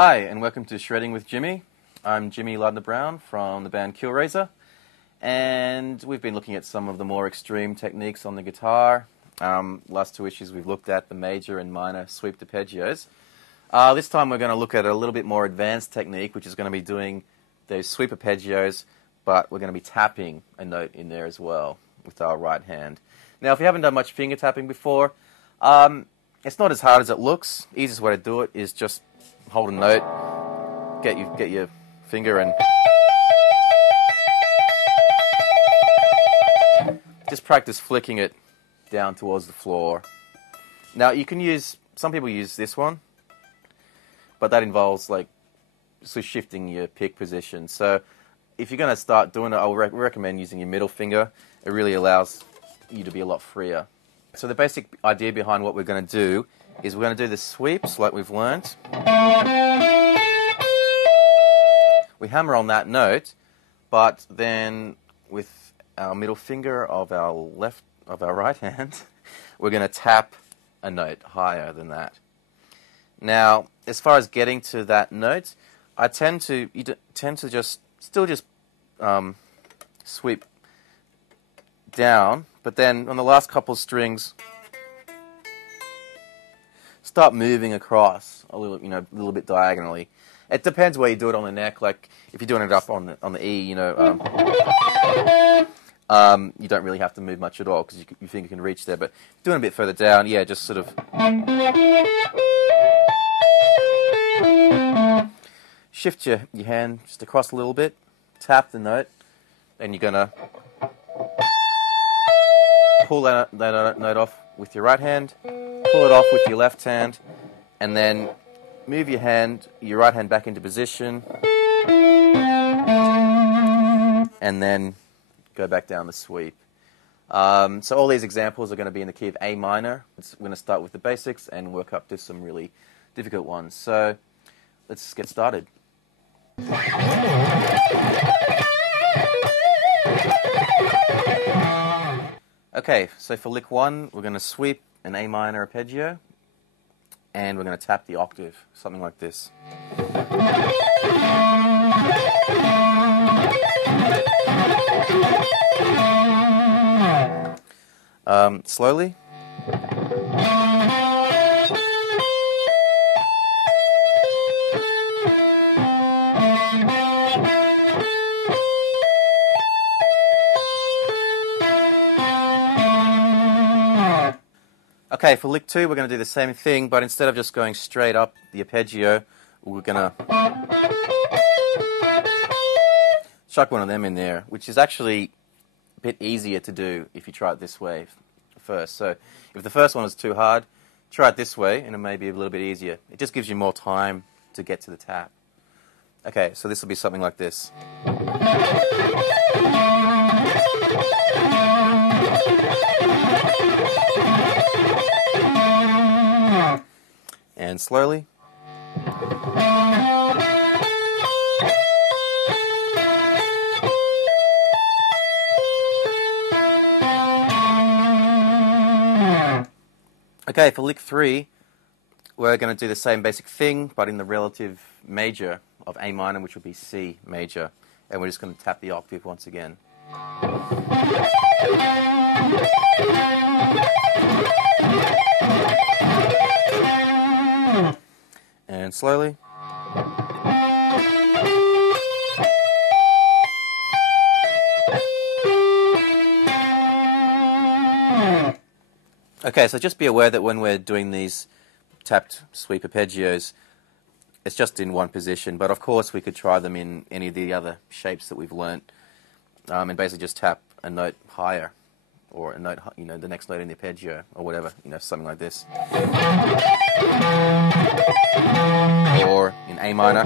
Hi, and welcome to Shredding with Jimmy. I'm Jimmy Lardner-Brown from the band Killrazer, and we've been looking at some of the more extreme techniques on the guitar. Last two issues we've looked at the major and minor sweep arpeggios. This time we're going to look at a little bit more advanced technique, which is going to be doing those sweep arpeggios, but we're going to be tapping a note in there as well with our right hand. Now, if you haven't done much finger tapping before, it's not as hard as it looks. The easiest way to do it is just hold a note, get your finger and just practice flicking it down towards the floor. Now you can use, some people use this one, but that involves like sort of shifting your pick position. So if you're going to start doing it, I would recommend using your middle finger. It really allows you to be a lot freer. So the basic idea behind what we're going to do is we're going to do the sweeps like we've learnt. We hammer on that note, but then with our middle finger of our right hand, we're going to tap a note higher than that. Now, as far as getting to that note, I tend to just sweep down, but then on the last couple of strings, start moving across a little bit diagonally. It depends where you do it on the neck. Like if you're doing it up on the E, you don't really have to move much at all because your finger can reach there. But doing a bit further down, yeah, just sort of shift your hand just across a little bit, tap the note, then you're gonna pull that note off with your right hand, pull it off with your left hand, and then move your right hand back into position, and then go back down the sweep. So all these examples are going to be in the key of A minor. We're going to start with the basics and work up to some really difficult ones. So let's get started. Okay, so for lick 1, we're going to sweep an A minor arpeggio, and we're going to tap the octave, something like this. Slowly. Okay, for lick 2, we're going to do the same thing, but instead of just going straight up the arpeggio, we're going to chuck one of them in there, which is actually a bit easier to do if you try it this way first. So if the first one is too hard, try it this way, and it may be a little bit easier. It just gives you more time to get to the tap. Okay, so this will be something like this. And slowly. Okay, for lick 3, we're going to do the same basic thing, but in the relative major of A minor, which will be C major. And we're just going to tap the octave once again. And slowly. Okay, so just be aware that when we're doing these tapped sweep arpeggios, it's just in one position, but of course we could try them in any of the other shapes that we've learnt, and basically just tap a note higher, or a note, the next note in the arpeggio, or whatever, something like this. Or in A minor.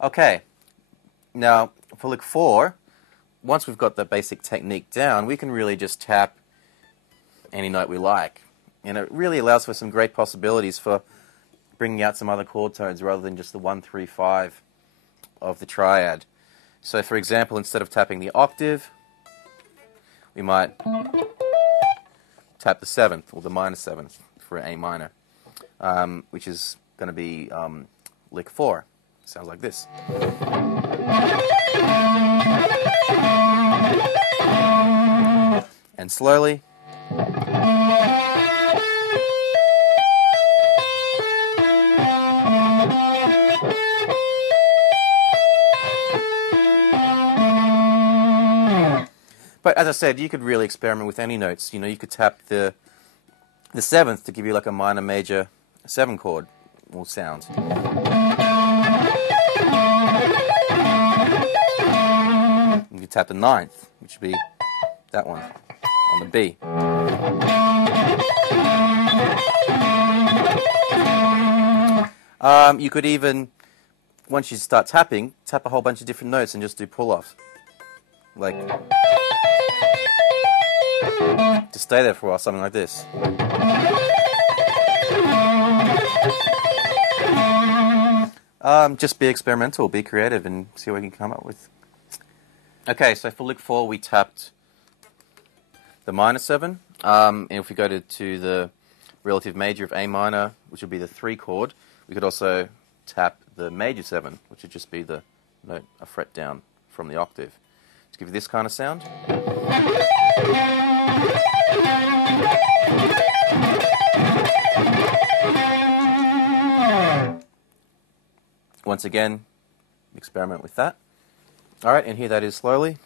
Okay, now for lick 4, once we've got the basic technique down, we can really just tap any note we like. And it really allows for some great possibilities for bringing out some other chord tones rather than just the 1, 3, 5 of the triad. So for example, instead of tapping the octave, we might tap the 7th or the minor 7th for A minor, which is going to be lick 4. Sounds like this. And slowly. But as I said, you could really experiment with any notes. You know, you could tap the 7th to give you like a minor major 7 chord or sound. You could tap the 9th, which would be that one on the B. You could even, once you start tapping, tap a whole bunch of different notes and just do pull-offs. Like, to stay there for a while, something like this. Just be experimental, be creative, and see what you can come up with. Okay, so for lick 4, we tapped the minor 7. And if we go to the relative major of A minor, which would be the 3 chord, we could also tap the major 7, which would just be the note a fret down from the octave. To give you this kind of sound. Once again, experiment with that. Alright, and here that is slowly.